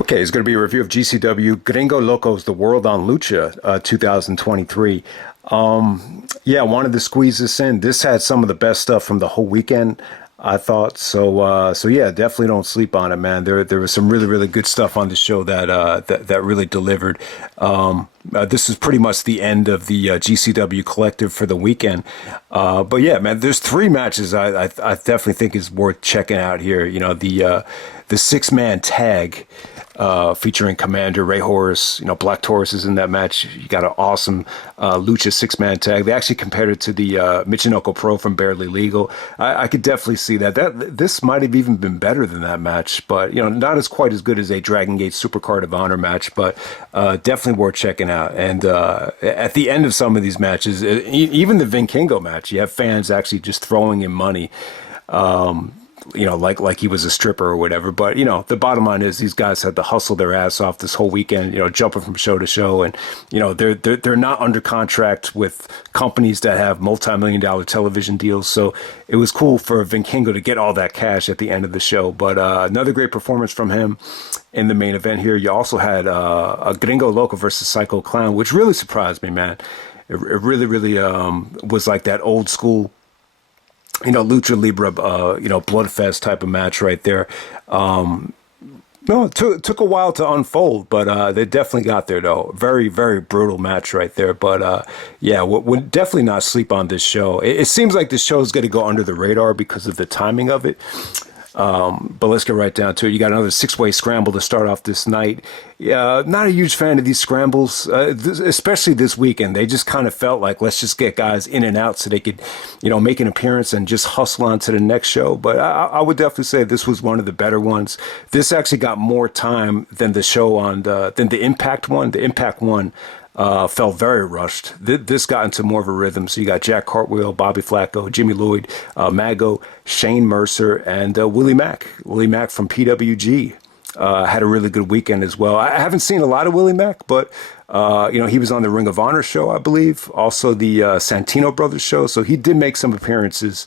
Okay, it's going to be a review of GCW Gringo Loco's The World on Lucha 2023. Yeah, I wanted to squeeze this in. This had some of the best stuff from the whole weekend, I thought. So yeah, definitely don't sleep on it, man. There was some really good stuff on the show that really delivered. This is pretty much the end of the GCW collective for the weekend. But yeah, man, there's three matches I definitely think is worth checking out here. You know, the six-man tag featuring Komander, Ray Horus. You know, Black Taurus is in that match. You got an awesome Lucha six-man tag. They actually compared it to the Michinoku Pro from Barely Legal. I could definitely see that. This might have even been better than that match, but you know, not as quite as good as a Dragon Gate Supercard of Honor match, but definitely worth checking out. And at the end of some of these matches, even the Vikingo match, you have fans actually just throwing in money. You know, like he was a stripper or whatever. But, you know, the bottom line is these guys had to hustle their ass off this whole weekend, you know, jumping from show to show. And, you know, they're not under contract with companies that have multi-million-dollar television deals. So it was cool for Vikingo to get all that cash at the end of the show. But another great performance from him in the main event here. You also had a Gringo Loco versus Psycho Clown, which really surprised me, man. It really was like that old school, you know, Lucha Libre, you know, Bloodfest type of match right there. No, it took a while to unfold, but they definitely got there, though. Very brutal match right there. But yeah, would definitely not sleep on this show. It seems like this show is going to go under the radar because of the timing of it. But let's get right down to it. You got another six-way scramble to start off this night. Yeah, not a huge fan of these scrambles, especially this weekend. They just kind of felt like, let's just get guys in and out so they could, you know, make an appearance and just hustle on to the next show. But I would definitely say this was one of the better ones. This actually got more time than the show than the Impact one. The Impact one felt very rushed. This got into more of a rhythm. So you got Jack Cartwheel, Bobby Flaco, Jimmy Lloyd, Mago, Shane Mercer, and Willie Mack. Willie Mack from PWG had a really good weekend as well. I haven't seen a lot of Willie Mack, but you know, he was on the Ring of Honor show, I believe, also the Santino Brothers show. So he did make some appearances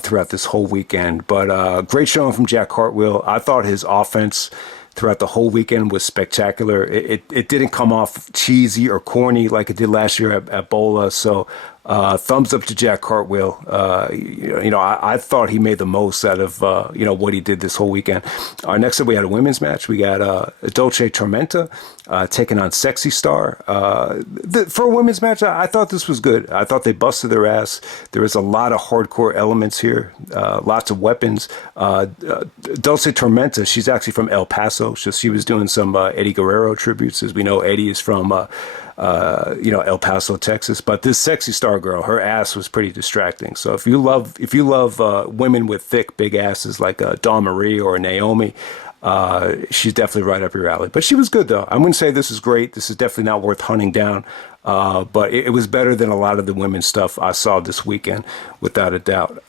throughout this whole weekend. But great showing from Jack Cartwheel. I thought his offense throughout the whole weekend was spectacular. It didn't come off cheesy or corny like it did last year at Bola. So thumbs up to Jack Cartwheel. You know, I thought he made the most out of, you know, what he did this whole weekend. Next up, we had a women's match. We got Dulce Tormenta taking on Sexy Star. For a women's match, I thought this was good. I thought they busted their ass. There was a lot of hardcore elements here, lots of weapons. Dulce Tormenta, she's actually from El Paso. So she was doing some Eddie Guerrero tributes. As we know, Eddie is from you know, El Paso, Texas. But this Sexy Star girl, her ass was pretty distracting. So if you love women with thick, big asses like Dawn Marie or Naomi, she's definitely right up your alley. But she was good, though. I wouldn't say this is great. This is definitely not worth hunting down. But it was better than a lot of the women's stuff I saw this weekend, without a doubt.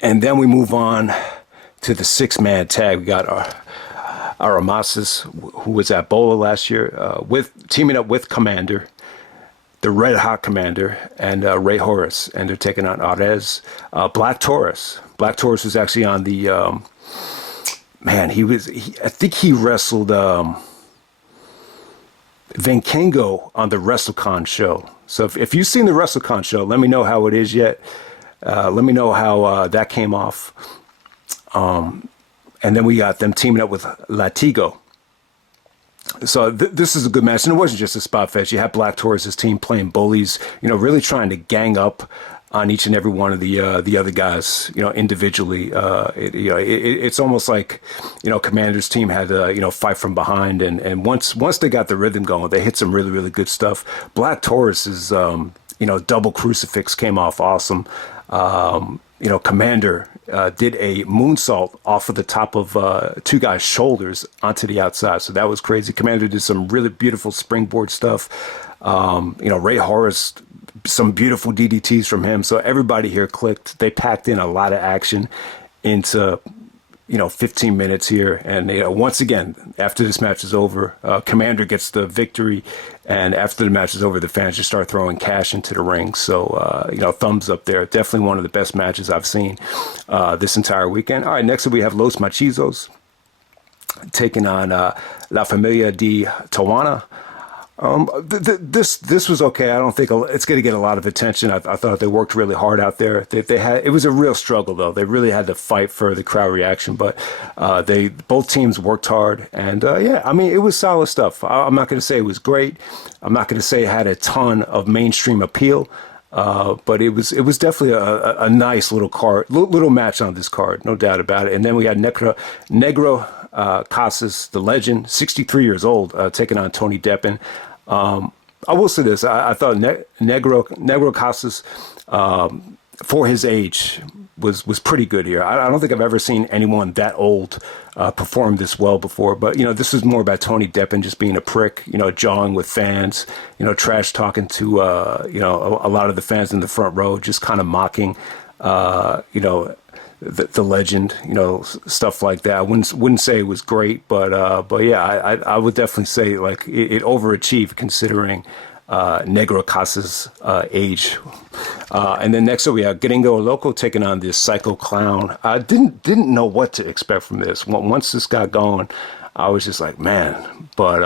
And then we move on to the six-man tag. We got Aramis, who was at Bola last year, teaming up with Komander, the Red Hot Komander, and Ray Horus, and they're taking on Arez. Black Taurus. Black Taurus was actually on the man. I think he wrestled Vikingo on the WrestleCon show. So if you've seen the WrestleCon show, let me know how it is yet. Let me know how that came off. And then we got them teaming up with Latigo. So this is a good match. And it wasn't just a spot fest. You had Black Taurus' team playing bullies, you know, really trying to gang up on each and every one of the other guys, you know, individually. It's almost like, you know, Komander's team had to, you know, fight from behind. And once they got the rhythm going, they hit some really good stuff. Black Taurus's, you know, double crucifix came off awesome. You know, Komander did a moonsault off of the top of two guys' shoulders onto the outside. So that was crazy. Komander did some really beautiful springboard stuff. You know, Ray Horus, some beautiful DDTs from him. So everybody here clicked. They packed in a lot of action into, you know, 15 minutes here. And, you know, once again, after this match is over, Komander gets the victory. And after the match is over, the fans just start throwing cash into the ring. So, you know, thumbs up there. Definitely one of the best matches I've seen this entire weekend. All right, next up we have Los Macizos taking on La Familia deTijuana. This was okay. I don't think it's going to get a lot of attention. I thought they worked really hard out there. They had, it was a real struggle though. They really had to fight for the crowd reaction, but they both teams worked hard, and yeah, I mean it was solid stuff. I'm not going to say it was great. I'm not going to say it had a ton of mainstream appeal. But it was definitely a nice little little match on this card, no doubt about it. And then we had Negro Casas, the legend, 63 years old, taking on Tony Deppen. I will say this: I thought Negro Casas, for his age, was pretty good here. I don't think I've ever seen anyone that old perform this well before. But this was more about Tony Deppen just being a prick, jawing with fans, trash talking to a lot of the fans in the front row, just kind of mocking, the legend, stuff like that. I wouldn't say it was great, but yeah, I would definitely say like it overachieved considering Negro Casas' age. And then next up we have Gringo Loco taking on this Psycho Clown. I didn't know what to expect from this. Once this got going, I was just like, man. But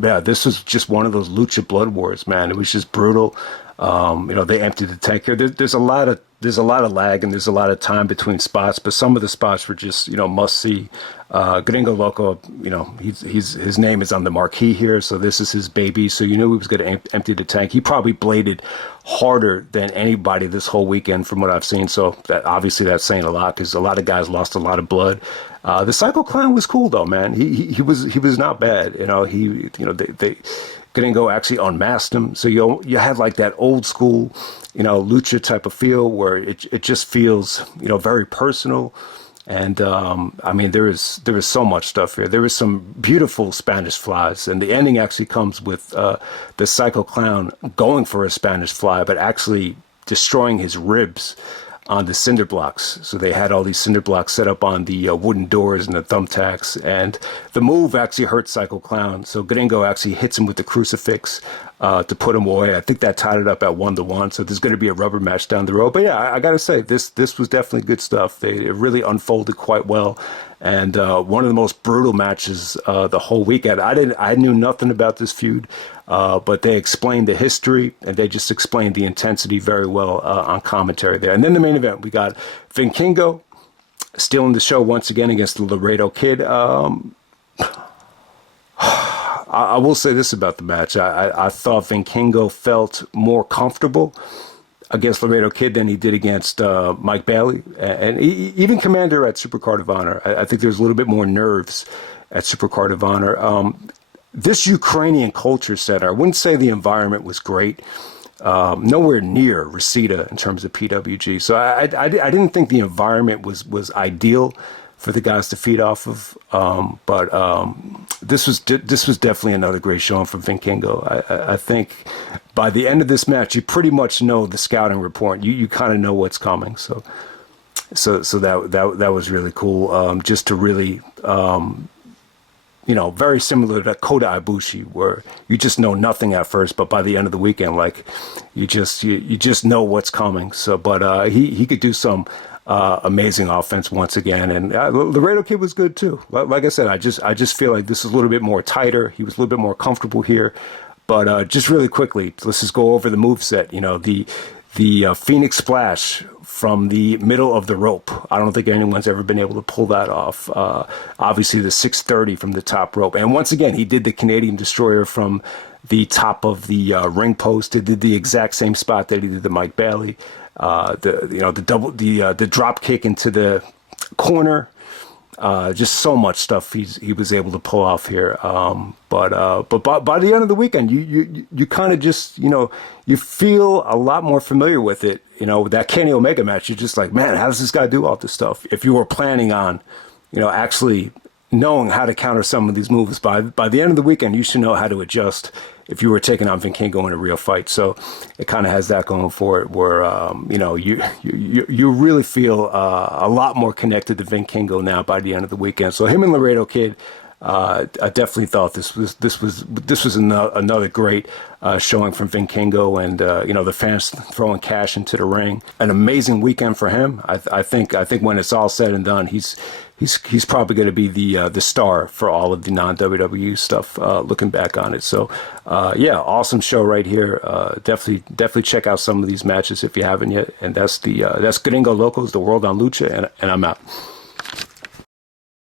yeah, this was just one of those lucha blood wars, man. It was just brutal. They emptied the tank here. There's a lot of lag and there's a lot of time between spots, but some of the spots were just must see. Gringo Loco, his name is on the marquee here, so this is his baby. So he was going to empty the tank. He probably bladed harder than anybody this whole weekend, from what I've seen. So obviously that's saying a lot because a lot of guys lost a lot of blood. The Psycho Clown was cool though, man. He was not bad. They Gringo actually unmasked him, so you had like that old school, lucha type of feel where it just feels very personal. And I mean, there was so much stuff here. There was some beautiful Spanish flies, and the ending actually comes with the Psycho Clown going for a Spanish fly, but actually destroying his ribs on the cinder blocks. So they had all these cinder blocks set up on the wooden doors and the thumbtacks, and the move actually hurt Psycho Clown. So Gringo actually hits him with the crucifix to put him away. I think that tied it up at 1-1. So there's going to be a rubber match down the road. But yeah, I got to say, this was definitely good stuff. It really unfolded quite well. And one of the most brutal matches the whole weekend. I knew nothing about this feud, but they explained the history and they just explained the intensity very well on commentary there. And then the main event, we got Vikingo stealing the show once again against the Laredo Kid. I will say this about the match. I thought Vikingo felt more comfortable against Laredo Kid than he did against Mike Bailey, and even Komander at Supercard of Honor. I think there's a little bit more nerves at Supercard of Honor. This Ukrainian culture center, I wouldn't say the environment was great. Nowhere near Reseda in terms of PWG. So I didn't think the environment was ideal for the guys to feed off of. But this was definitely another great showing from Vikingo. I think by the end of this match, you pretty much know the scouting report. You kind of know what's coming. So that was really cool. Just to really, very similar to Kota Ibushi, where you just know nothing at first, but by the end of the weekend, like you just know what's coming. So, but he could do some amazing offense once again, and Laredo Kid was good too. Like I said, I just feel like this is a little bit more tighter. He was a little bit more comfortable here. But just really quickly, let's just go over the moveset. The Phoenix Splash from the middle of the rope. I don't think anyone's ever been able to pull that off. Obviously, the 630 from the top rope. And once again, he did the Canadian Destroyer from the top of the ring post. He did the exact same spot that he did the Mike Bailey. The drop kick into the corner. Just so much stuff he was able to pull off here. But by the end of the weekend, you kind of just, you feel a lot more familiar with it. That Kenny Omega match, you're just like, man, how does this guy do all this stuff? If you were planning on, actually knowing how to counter some of these moves, by the end of the weekend, you should know how to adjust if you were taking on Vikingo in a real fight. So it kind of has that going for it, where you really feel a lot more connected to Vikingo now by the end of the weekend. So him and Laredo Kid, I definitely thought this was another great showing from Vikingo, and the fans throwing cash into the ring. An amazing weekend for him. I think when it's all said and done, he's he's probably going to be the star for all of the non WWE stuff. Looking back on it, so yeah, awesome show right here. Definitely check out some of these matches if you haven't yet. And that's Gringo Locos, the World on Lucha, and I'm out.